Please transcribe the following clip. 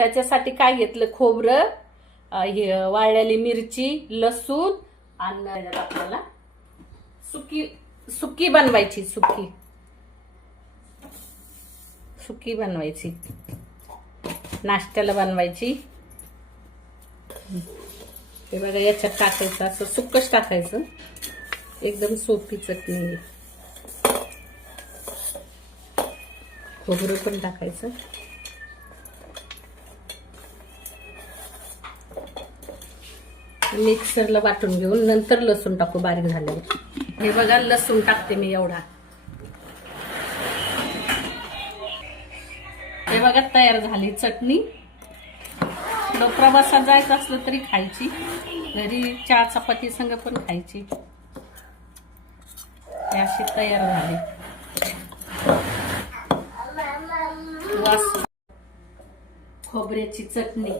त्याच्यासाठी काय घेतलं, खोबरं, वाळलेली मिरची, लसूण आणि आपल्याला सुकी बनवायची, सुकी बनवायची, नाश्त्याला बनवायची. हे बघा, याच्यात टाकायचं, असं सुक्कच टाकायचं. एकदम सोपी चटणी आहे. खोबरं पण टाकायचं. मिक्सरला वाटून घेऊन नंतर लसूण टाकू बारीक झाल्यावर. हे बघा, लसूण टाकते मी एवढा. हे बघा, तयार झाली चटणी. प्रवासात जायचं असलं तरी खायची, घरी चहा चपाती संग पण खायची. अशी तयार झाली. वास खोबऱ्याची चटणी.